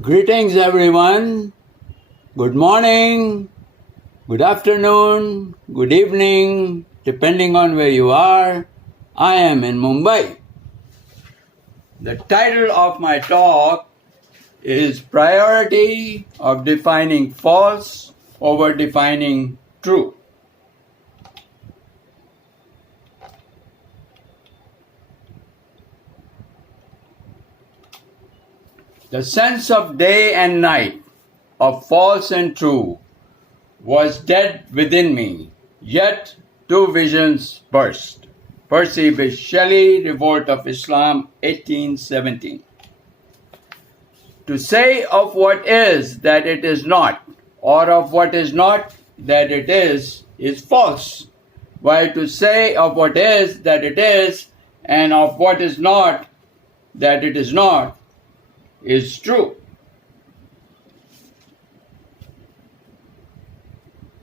Greetings, everyone. Good morning, good afternoon, good evening, depending on where you are. I am in Mumbai. The title of my talk is Priority of Defining False over Defining True. The sense of day and night, of false and true, was dead within me, yet two visions burst. Percy Bysshe Shelley, Revolt of Islam, 1817. To say of what is that it is not, or of what is not that it is false, while to say of what is that it is, and of what is not that it is not, is true.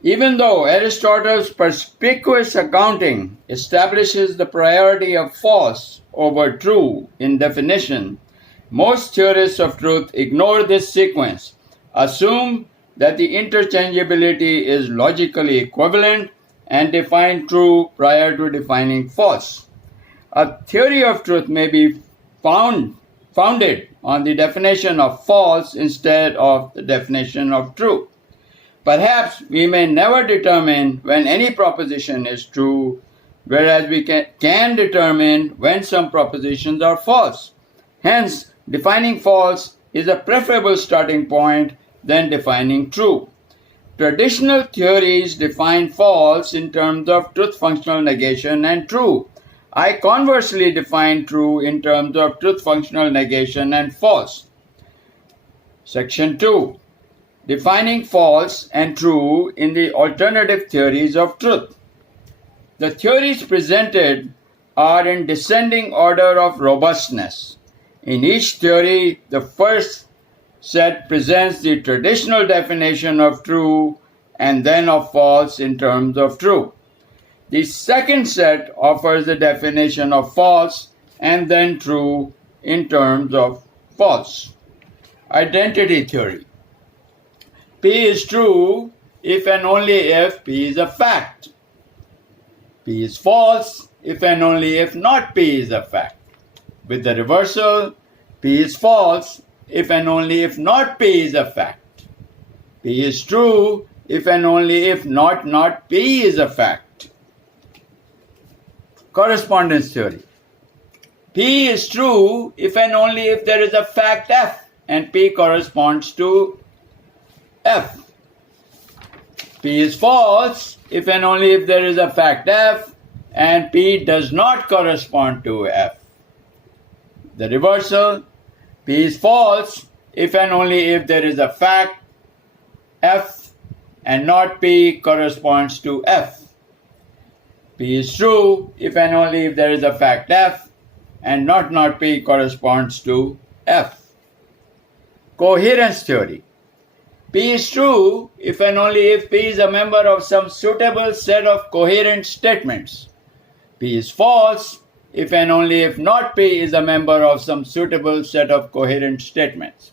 Even though Aristotle's perspicuous accounting establishes the priority of false over true in definition, most theorists of truth ignore this sequence, assume that the interchangeability is logically equivalent, and define true prior to defining false. A theory of truth may be founded on the definition of false instead of the definition of true. Perhaps we may never determine when any proposition is true, whereas we can determine when some propositions are false. Hence, defining false is a preferable starting point than defining true. Traditional theories define false in terms of truth-functional negation and true. I conversely define true in terms of truth-functional negation and false. Section 2. Defining false and true in the alternative theories of truth. The theories presented are in descending order of robustness. In each theory, the first set presents the traditional definition of true and then of false in terms of true. The second set offers the definition of false and then true in terms of false. Identity theory. P is true if and only if P is a fact. P is false if and only if not P is a fact. With the reversal, P is false if and only if not P is a fact. P is true if and only if not P is a fact. Correspondence theory. P is true if and only if there is a fact F and P corresponds to F. P is false if and only if there is a fact F and P does not correspond to F. The reversal, P is false if and only if there is a fact F and not P corresponds to F. P is true if and only if there is a fact F and not P corresponds to F. Coherence theory. P is true if and only if P is a member of some suitable set of coherent statements. P is false if and only if not P is a member of some suitable set of coherent statements.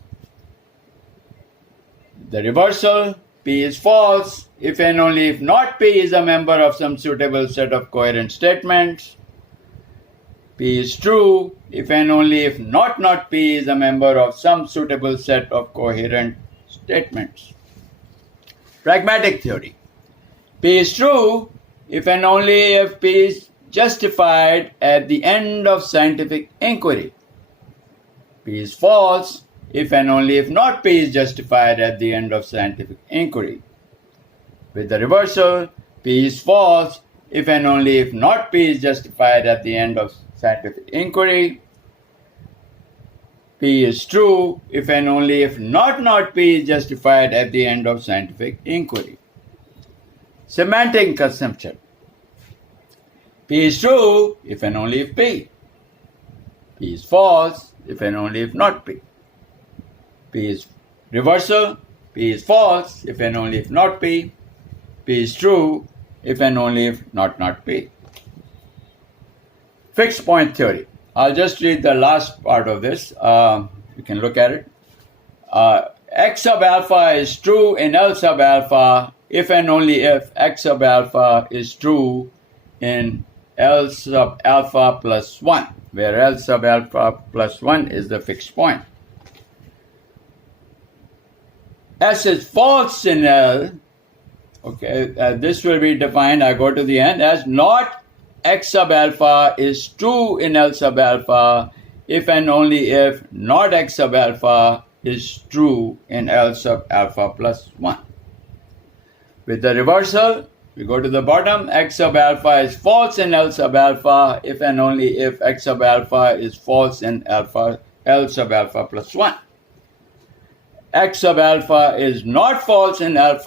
The reversal, P is false if and only if not P is a member of some suitable set of coherent statements. P is true if and only if not P is a member of some suitable set of coherent statements. Pragmatic theory. P is true if and only if P is justified at the end of scientific inquiry. P is false if and only if not P is justified at the end of scientific inquiry. With the reversal, P is false if and only if not P is justified at the end of scientific inquiry. P is true if and only if not P is justified at the end of scientific inquiry. Semantic consumption. P is true if and only if P. P is false if and only if not P. P is reversal. P is false if and only if not P. P is true if and only if not P. Fixed point theory. I'll just read the last part of this. You can look at it. X sub alpha is true in L sub alpha if and only if X sub alpha is true in L sub alpha plus 1, where L sub alpha plus 1 is the fixed point. S is false in L. Okay, this will be defined, I go to the end, as not X sub alpha is true in L sub alpha if and only if not X sub alpha is true in L sub alpha plus 1. With the reversal, we go to the bottom. X sub alpha is false in L sub alpha if and only if X sub alpha is false in L sub alpha plus 1. X sub alpha is not false in L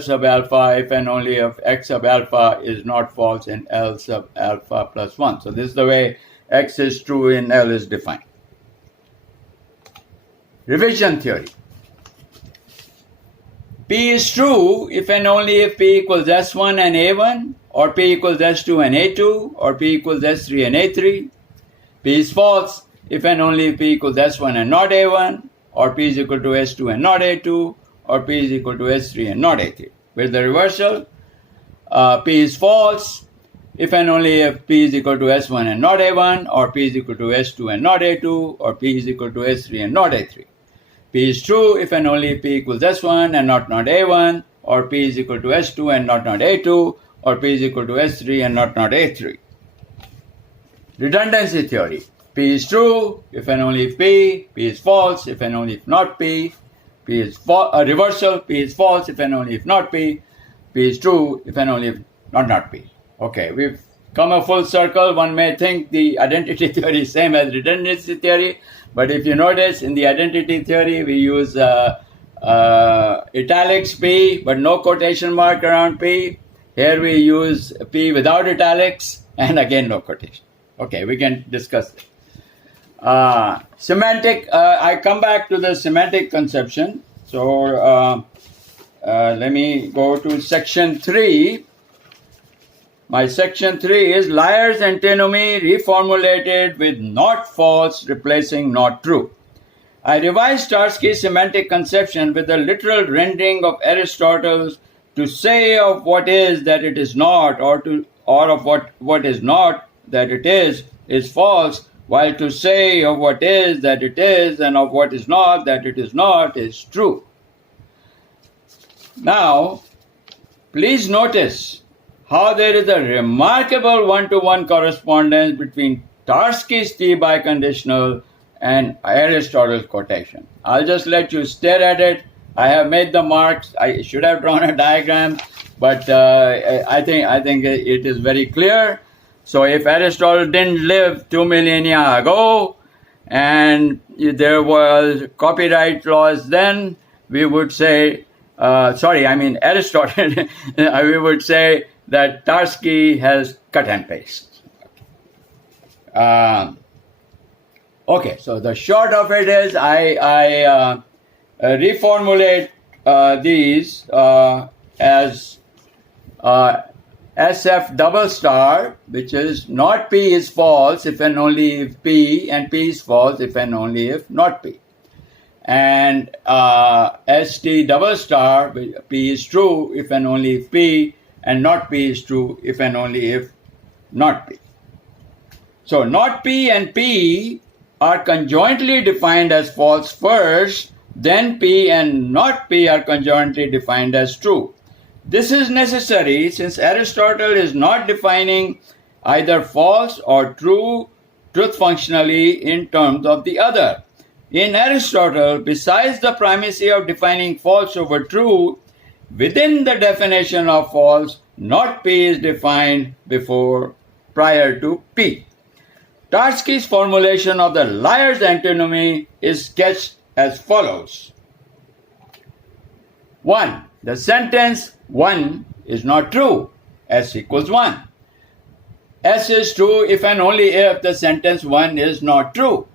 sub alpha if and only if X sub alpha is not false in L sub alpha plus 1. So this is the way X is true in L is defined. Revision theory. P is true if and only if P equals S1 and A1, or P equals S2 and A2, or P equals S3 and A3. P is false if and only if P equals S1 and not A1, or P is equal to S2 and not A2, or P is equal to S3 and not A3. With the reversal, P is false if and only if P is equal to S1 and not A1, or P is equal to S2 and not A2, or P is equal to S3 and not A3. P is true if and only if P equals S1 and not A1, or P is equal to S2 and not A2, or P is equal to S3 and not A3. Redundancy theory. P is true if and only if P is false if and only if not P is reversal, P is false if and only if not P is true if and only if not P. Okay, we've come a full circle. One may think the identity theory is same as redundancy theory, but if you notice in the identity theory we use italics P but no quotation mark around P. Here we use P without italics and again no quotation. Okay, we can discuss it. Semantic, I come back to the semantic conception. So let me go to section 3. My section 3 is liar's antinomy reformulated with not false replacing not true. I revised Tarski's semantic conception with a literal rendering of Aristotle's to say of what is that it is not, or of what is not that it is false, while to say of what is that it is and of what is not that it is not is true. Now, please notice how there is a remarkable one-to-one correspondence between Tarski's T biconditional and Aristotle's quotation. I'll just let you stare at it. I have made the marks. I should have drawn a diagram, but I think it is very clear. So if Aristotle didn't live 2 millennia ago and there was copyright laws then, we would say, Aristotle, we would say that Tarski has cut and paste. Okay, so the short of it is I reformulate these as SF double star, which is not P is false if and only if P, and P is false if and only if not P. And ST double star, P is true if and only if P, and not P is true if and only if not P. So not P and P are conjointly defined as false first, then P and not P are conjointly defined as true. This is necessary since Aristotle is not defining either false or truth functionally in terms of the other. In Aristotle, besides the primacy of defining false over true, within the definition of false, not P is defined prior to P. Tarski's formulation of the liar's antinomy is sketched as follows. 1. The sentence 1 is not true. S equals 1. S is true if and only if the sentence 1 is not true.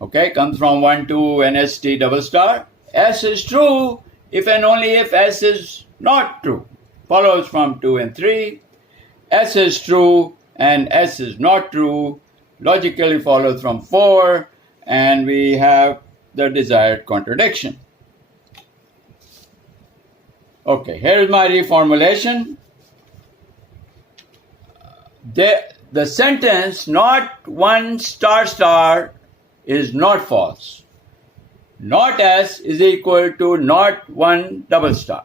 Okay, comes from 1 to NST double star. S is true if and only if S is not true. Follows from 2 and 3. S is true and S is not true. Logically follows from 4. And we have the desired contradiction. Okay, here's my reformulation. The sentence "not one star star" is not false. Not S is equal to not one double star.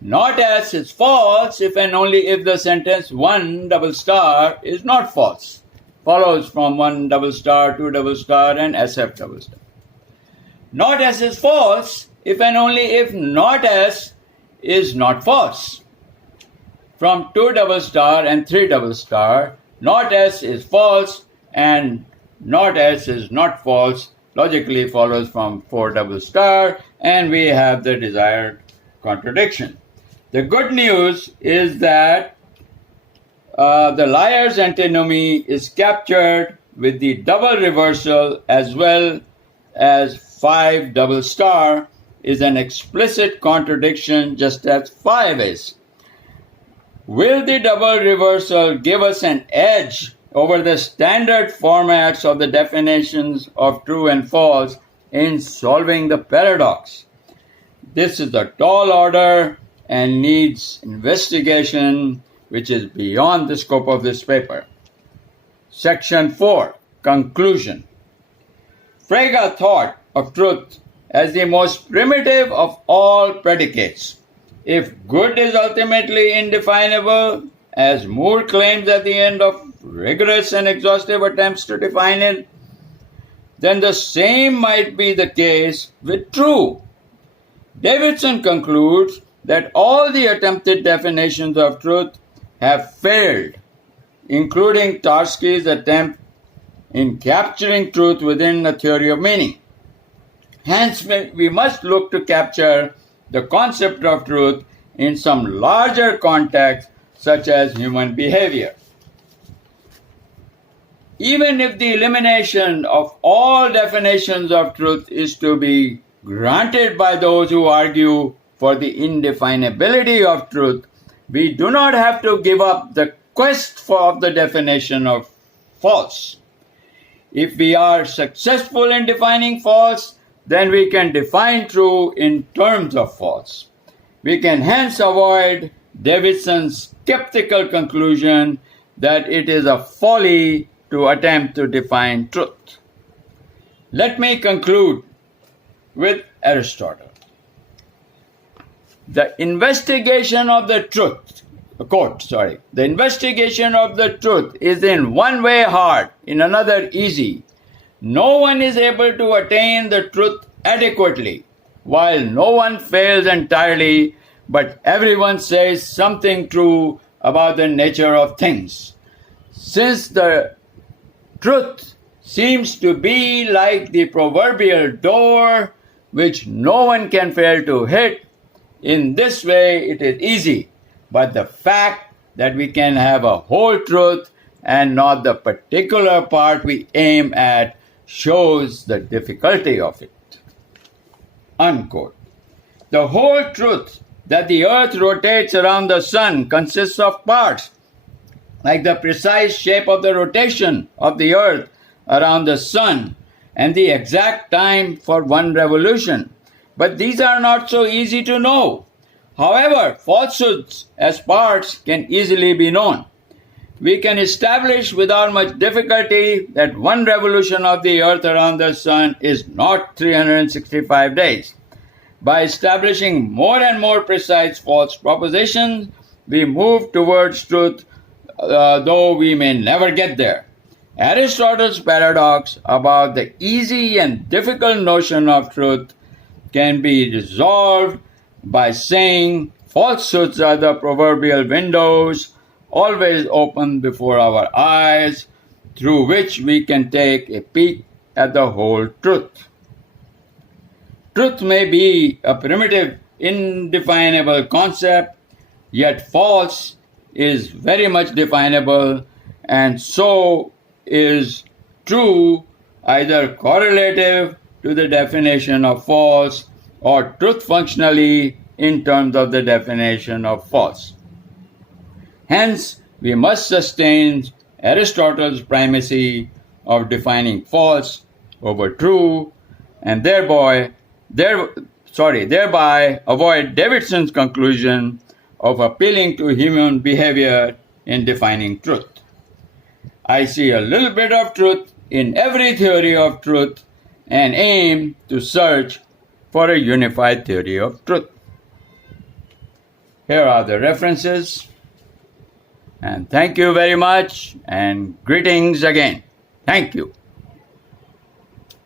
Not S is false if and only if the sentence one double star is not false. Follows from one double star, two double star, and SF double star. Not S is false if and only if not S is not false. From two double star and three double star, not S is false and not S is not false logically follows from four double star, and we have the desired contradiction. The good news is that the liar's antinomy is captured with the double reversal as well as five double star is an explicit contradiction just as 5 is. Will the double reversal give us an edge over the standard formats of the definitions of true and false in solving the paradox? This is a tall order and needs investigation, which is beyond the scope of this paper. Section 4, Conclusion. Frege thought of truth as the most primitive of all predicates. If good is ultimately indefinable, as Moore claims at the end of rigorous and exhaustive attempts to define it, then the same might be the case with true. Davidson concludes that all the attempted definitions of truth have failed, including Tarski's attempt in capturing truth within a theory of meaning. Hence, we must look to capture the concept of truth in some larger context, such as human behavior. Even if the elimination of all definitions of truth is to be granted by those who argue for the indefinability of truth, we do not have to give up the quest for the definition of false. If we are successful in defining false, then we can define true in terms of false. We can hence avoid Davidson's skeptical conclusion that it is a folly to attempt to define truth. Let me conclude with Aristotle. The investigation of the truth, the investigation of the truth is in one way hard, in another easy. No one is able to attain the truth adequately, while no one fails entirely, but everyone says something true about the nature of things. Since the truth seems to be like the proverbial door which no one can fail to hit, in this way it is easy, but the fact that we can have a whole truth and not the particular part we aim at shows the difficulty of it. Unquote. The whole truth that the earth rotates around the sun consists of parts, like the precise shape of the rotation of the earth around the sun and the exact time for one revolution. But these are not so easy to know. However, falsehoods as parts can easily be known. We can establish without much difficulty that one revolution of the earth around the sun is not 365 days. By establishing more and more precise false propositions, we move towards truth, though we may never get there. Aristotle's paradox about the easy and difficult notion of truth can be resolved by saying falsehoods are the proverbial windows always open before our eyes, through which we can take a peek at the whole truth. Truth may be a primitive, indefinable concept, yet false is very much definable, and so is true either correlative to the definition of false or truth functionally in terms of the definition of false. Hence, we must sustain Aristotle's primacy of defining false over true and thereby avoid Davidson's conclusion of appealing to human behavior in defining truth. I see a little bit of truth in every theory of truth and aim to search for a unified theory of truth. Here are the references, and thank you very much, and greetings again. Thank you.